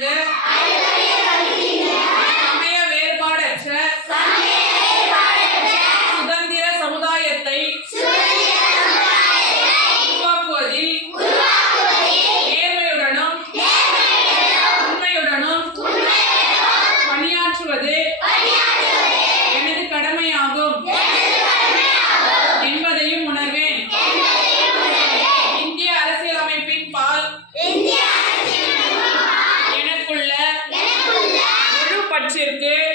அயங்கு decir que